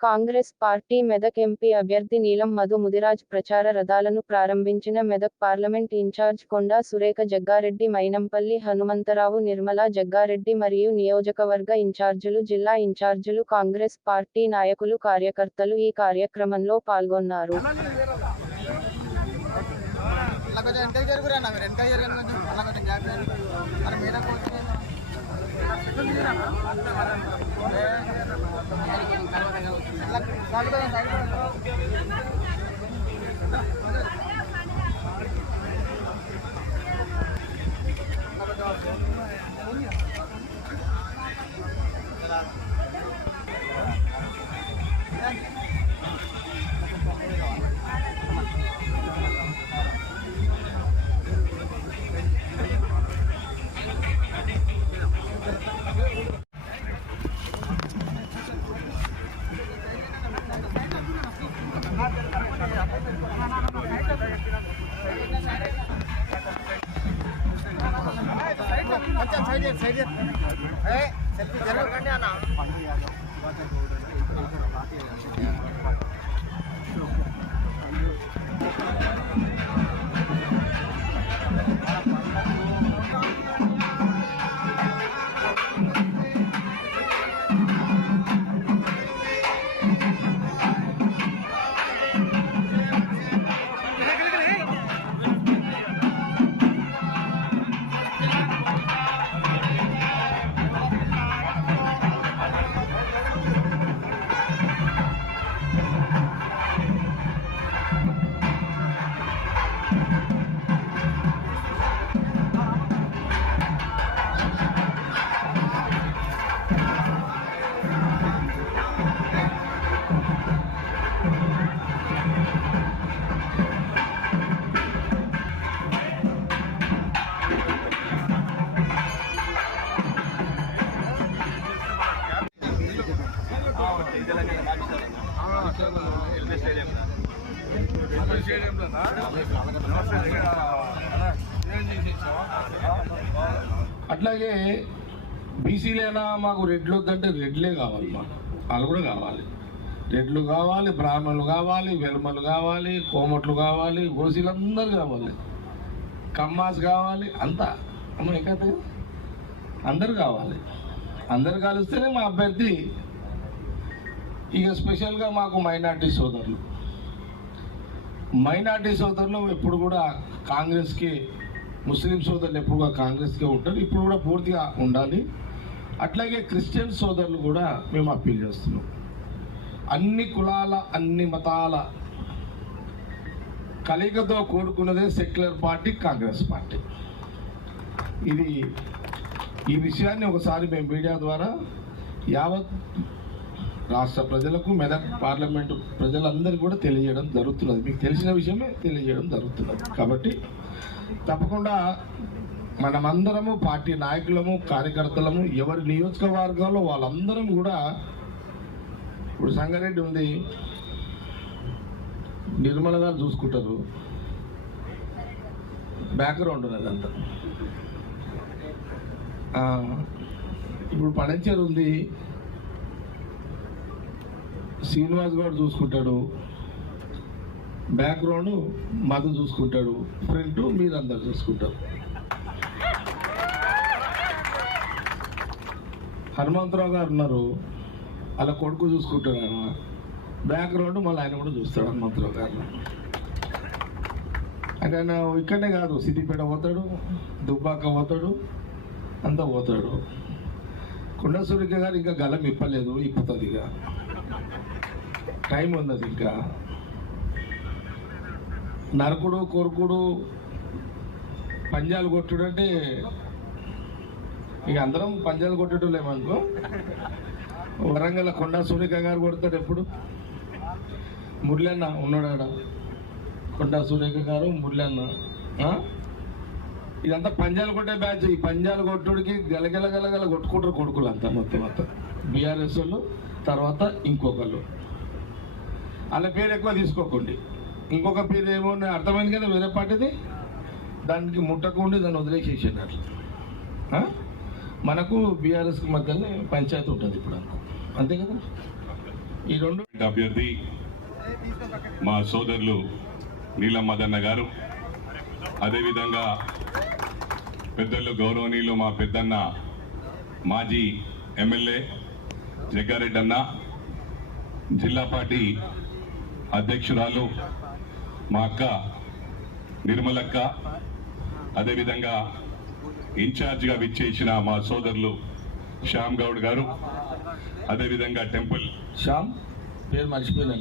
Congress party Medak MP అభ్యర్థి నీలం మధు ముదిరాజ్ ప్రచార రథాలను ప్రారంభించిన Medak parliament in charge Konda Surekha Jaggareddy Mynampally Hanumantharao Nirmala Jaggareddy మరియు నియోజకవర్గ ఇన్ఛార్జీలు జిల్లా ఇన్ఛార్జీలు కాంగ్రెస్ పార్టీ నాయకులు కార్యకర్తలు ఈ కార్యక్రమంలో పాల్గొన్నారు. అలా కొంచెం 哎，这边这边干点啥？అట్లాగే బీసీలేనా మాకు రెడ్లు వద్దంటే రెడ్లే కావాలి మాకు. వాళ్ళు కూడా కావాలి. రెడ్లు కావాలి బ్రాహ్మణులు కావాలి వెలుమలు కావాలి కోమట్లు కావాలి ఓసీలు అందరు కావాలి. కమ్మాస్ కావాలి అంతా. అమ్మ ఎక్కడ అందరు కావాలి. అందరు కలిస్తేనే మా అభ్యర్థి ఇక స్పెషల్గా మాకు మైనార్టీ సోదరులు. మైనార్టీ సోదరులు ఎప్పుడు కూడా కాంగ్రెస్కి ముస్లిం సోదరులు ఎప్పుడు కూడా కాంగ్రెస్కే ఉంటారు. ఇప్పుడు కూడా పూర్తిగా ఉండాలి. అట్లాగే క్రిస్టియన్ సోదరులు కూడా మేము అప్పీల్ చేస్తున్నాం. అన్ని కులాల అన్ని మతాల కలయికతో కూడుకున్నదే సెక్యులర్ పార్టీ కాంగ్రెస్ పార్టీ. ఇది ఈ విషయాన్ని ఒకసారి మేము మీడియా ద్వారా యావత్ రాష్ట్ర ప్రజలకు మెదక్ పార్లమెంటు ప్రజలందరికీ కూడా తెలియజేయడం జరుగుతున్నది. మీకు తెలిసిన విషయమే తెలియజేయడం జరుగుతున్నది. కాబట్టి తప్పకుండా మనమందరము పార్టీ నాయకులము కార్యకర్తలము ఎవరి నియోజకవర్గాల్లో వాళ్ళందరం కూడా ఇప్పుడు సంగారెడ్డి ఉంది. నిర్మల గారు చూసుకుంటారు. బ్యాక్గ్రౌండ్ ఉన్నది అంతా. ఇప్పుడు పడంచేరు ఉంది. శ్రీనివాస్ గౌడ్ చూసుకుంటాడు. బ్యాక్గ్రౌండ్ మధు చూసుకుంటాడు. ఫ్రంట్ మీరందరు చూసుకుంటారు. హనుమంతరావు గారు ఉన్నారు. అలా కొడుకు చూసుకుంటాడు ఆయన. బ్యాక్గ్రౌండ్ మళ్ళీ ఆయన కూడా చూస్తాడు హనుమంతరావు గారు అంటే ఆయన ఇక్కడనే కాదు సిద్దిపేట పోతాడు దుబ్బాక పోతాడు అంతా పోతాడు. కొండ సూరిక గారు ఇంకా గలం ఇప్పలేదు ఇప్పుతుంది ఇక టైం ఉన్నది ఇంకా. నరకుడు కొరుకుడు పంజాలు కొట్టుడు అంటే ఇక అందరం పంజాలు కొట్టేటోళ్ళేమనుకో వరంగల్ కొండా సూరిక గారు కొడతాడు ఎప్పుడు? మురళన్న ఉన్నాడాడ? కొండా సూరిక గారు మురళన్న ఇదంతా పంజాలు కొట్టే బ్యాచ్. ఈ పంజాలు కొట్టుడికి గలగల గలగల కొట్టుకుంటారు కొడుకులు అంతా మొత్తం అంతా బీఆర్ఎస్ వాళ్ళు తర్వాత ఇంకొకళ్ళు. వాళ్ళ పేరు ఎక్కువ తీసుకోకండి. ఇంకొక పేరు ఏమో అర్థమైంది కదా వేరే పార్టీది దానికి ముట్టకుండా దాన్ని వదిలేసేసాడు అట్లా. మనకు బీఆర్ఎస్కి మధ్యనే పంచాయతీ ఉంటుంది ఇప్పుడు అంతే. కదా? ఈ రెండు అభ్యర్థి మా సోదరులు నీలం మదన్న గారు. అదేవిధంగా పెద్దలు గౌరవనీయులు మా పెద్దన్న మాజీ ఎమ్మెల్యే జగ్గారెడ్డి అన్న జిల్లా పార్టీ అధ్యక్షురాలు మా అక్క నిర్మలక్క అదేవిధంగా ఇన్ఛార్జిగా విచ్చేసిన మా సోదరులు శ్యామ్ గౌడ్ గారు అదేవిధంగా టెంపుల్. శ్యామ్ పేరు మర్చిపోయినా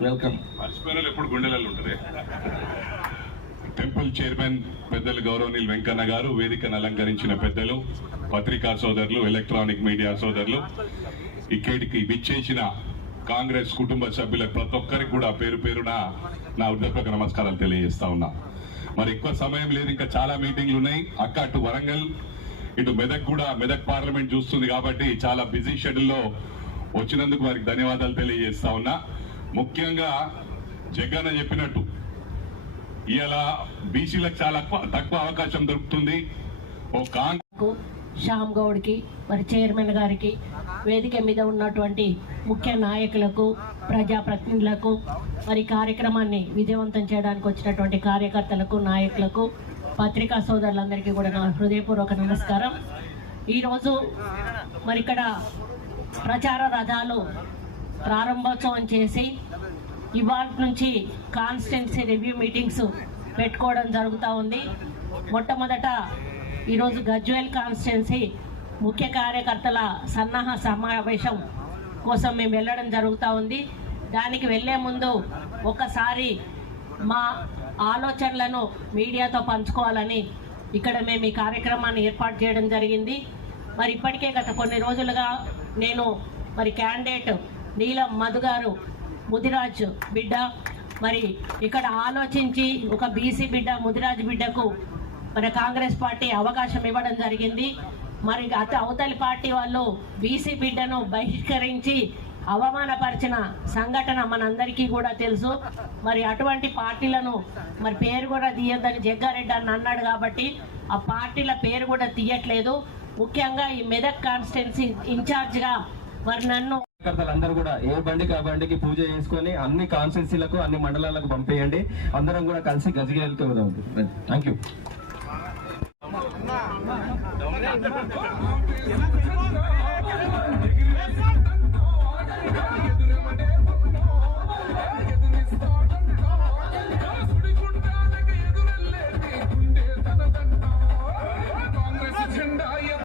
వెల్కమ్. మర్చిపోయిన ఎప్పుడు గుండెలలో ఉంటుంది టెంపుల్ చైర్మన్ పెద్దలు గౌరవనీయులు వెంకన్న గారు వేదికను అలంకరించిన పెద్దలు పత్రికా సోదరులు ఎలక్ట్రానిక్ మీడియా సోదరులు ఇక్కడికి విచ్చేసిన కాంగ్రెస్ కుటుంబ సభ్యులకు ప్రతి ఒక్కరికి కూడా పేరు పేరున నా ఉద్యోగ నమస్కారాలు తెలియజేస్తా ఉన్నా. మరి ఎక్కువ సమయం లేదు ఇంకా చాలా మీటింగ్లు ఉన్నాయి. అక్క అటు వరంగల్ ఇటు మెదక్ కూడా మెదక్ పార్లమెంట్ చూస్తుంది కాబట్టి చాలా బిజీ షెడ్యూల్లో వచ్చినందుకు వారికి ధన్యవాదాలు తెలియజేస్తా ఉన్నా. ముఖ్యంగా జగన్ చెప్పినట్టు ఇలా బీసీలకు చాలా తక్కువ- అవకాశం దొరుకుతుంది. ఓ కాంగ్రెస్ శ్యామ్ గౌడ్కి మరి చైర్మన్ గారికి వేదిక మీద ఉన్నటువంటి ముఖ్య నాయకులకు ప్రజాప్రతినిధులకు మరి కార్యక్రమాన్ని విజయవంతం చేయడానికి వచ్చినటువంటి కార్యకర్తలకు నాయకులకు పత్రికా సోదరులందరికీ కూడా నా హృదయపూర్వక నమస్కారం. ఈరోజు మరి ఇక్కడ ప్రచార రథాలు ప్రారంభోత్సవం చేసి ఇవాళ నుంచి కాన్స్టెన్సీ రివ్యూ మీటింగ్స్ పెట్టుకోవడం జరుగుతూ ఉంది. మొట్టమొదట ఈరోజు గజ్వేల్ కాన్స్టిట్యున్సీ ముఖ్య కార్యకర్తల సన్నాహ సమావేశం కోసం మేము వెళ్ళడం జరుగుతూ ఉంది. దానికి వెళ్ళే ముందు ఒకసారి మా ఆలోచనలను మీడియాతో పంచుకోవాలని ఇక్కడ మేము ఈ కార్యక్రమాన్ని ఏర్పాటు చేయడం జరిగింది. మరి ఇప్పటికే గత కొన్ని రోజులుగా నేను మరి క్యాండిడేట్ నీలం మధు గారు ముదిరాజ్ బిడ్డ మరి ఇక్కడ ఆలోచించి ఒక బీసీ బిడ్డ ముదిరాజ్ బిడ్డకు మన కాంగ్రెస్ పార్టీ అవకాశం ఇవ్వడం జరిగింది. మరి అత అవతలి పార్టీ వాళ్ళు బీసీ బిడ్డను బహిష్కరించి అవమానపరిచిన సంఘటన మనందరికీ కూడా తెలుసు. మరి అటువంటి పార్టీలను మరి పేరు కూడా తీయొద్దని జగ్గారెడ్డి అని అన్నాడు కాబట్టి ఆ పార్టీల పేరు కూడా తీయట్లేదు. ముఖ్యంగా ఈ మెదక్ కాన్స్టిట్యున్సీ ఇన్ఛార్జ్గా మరి నన్ను కార్యకర్తలందరూ కూడా ఏ బండికి ఆ బండికి పూజ చేసుకొని అన్ని కాన్స్టిట్యున్సీలకు అన్ని మండలాలకు పంపేయండి. అందరం కూడా కలిసి గజగిరికి థ్యాంక్ యూ 엄마 엄마 엄마 엄마.